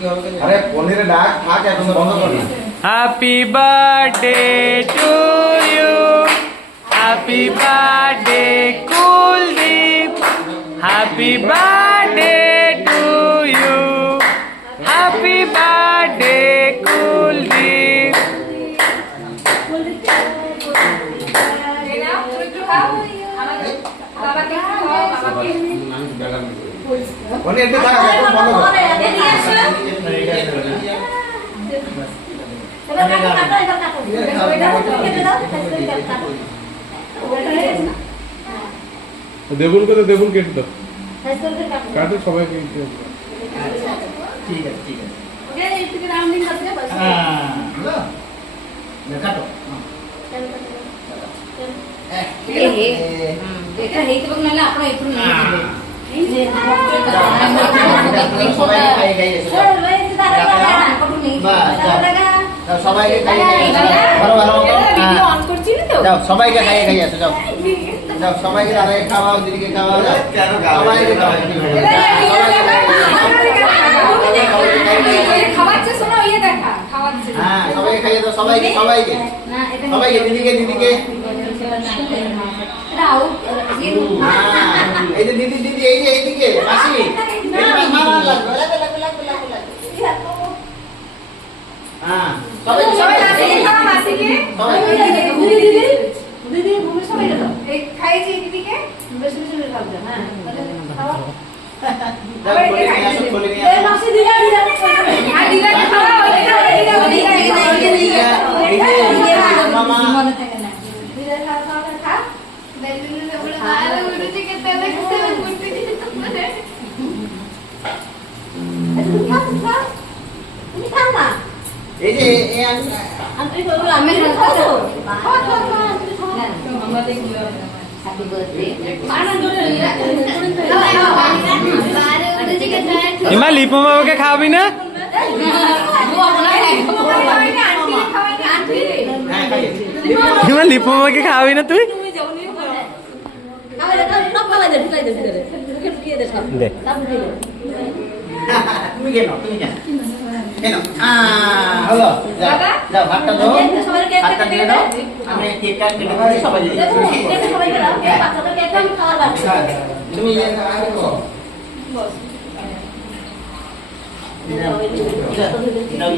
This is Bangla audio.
আরে পনিরে ডাক থাক এখন বন্ধ কর না। Happy birthday to you, happy birthday Kuldeep, happy birthday to you, happy birthday Kuldeep. পনির একটু থাক এখন বন্ধ কর। দেবুল করে দেবুল কেটে দাও, কাটে সবাইকে ঠিক আছে ঠিক আছে। ওকে একটু রাউন্ডিং করতে বস। হ্যাঁ কাটো। এটা হেইতে বক নালে আপন একটু নিয়ে দিবে। এই যে সবাইকে খাইয়ে খাইয়ে এসো। সবাইকে খাইয়ে খাইয়ে এসো। ভালো ভালো ভিডিও অন করছিস তো? যাও সবাইকে খাইয়ে খাইয়ে এসো যাও। যাও সবাইকে দাঁড়ে খাওয়াও, দিদিকে খাওয়াও। সবাইকে খাওয়াও। খাওয়াচ্ছে শোনো ইয়ে দেখা খাওয়াচ্ছে। হ্যাঁ সবাইকে খাইয়ে দাও, সবাইকে সবাইকে না এটা সবাইকে দিদিকে দিদিকে। রাও এই যে দিদি দিদি এই যে এইদিকে মাসি মামা লাগবে হ্যাঁ সবাইকে সবাই সবাইকে মাসিকে খাওয়া মাসিকে সবাইকে দিদি দিদি দিদি ভূমি সবাই দাও এই খাইছি দিদিকে বেশি বেশি খাও হ্যাঁ খাওয়া যাও বলে নিয়ে আসো, বলে নিয়ে এই আসো। মাসি দিদা দিদা আর দিদা খাওয়া মামা মনে থাকে না দিদা খাওয়া খাওয়া খা দিদা বলে আর উড়ে থেকে তেলে খেতে করতে দিতে তোমারে তুমি খা না এই যে এই আমি বলবো আমি খাবো খাওয়া খাওয়া আমরা দেখি হ্যাপি বার্থডে মানা জোরে ইমা লিপু মামাকে খাওয়াবি না? হ্যাঁ খাইয়ে ইমা লিপু মামাকে খাওয়াবি না তুই? দে। তুমি কেন তুমি কেন কেন হলো যাও যাও ভাতটা দাও, ভাতটা দিয়ে দাও, আমি কেকটা কেটে দিচ্ছি সবাই দিয়ে দিচ্ছি। তুমি দাও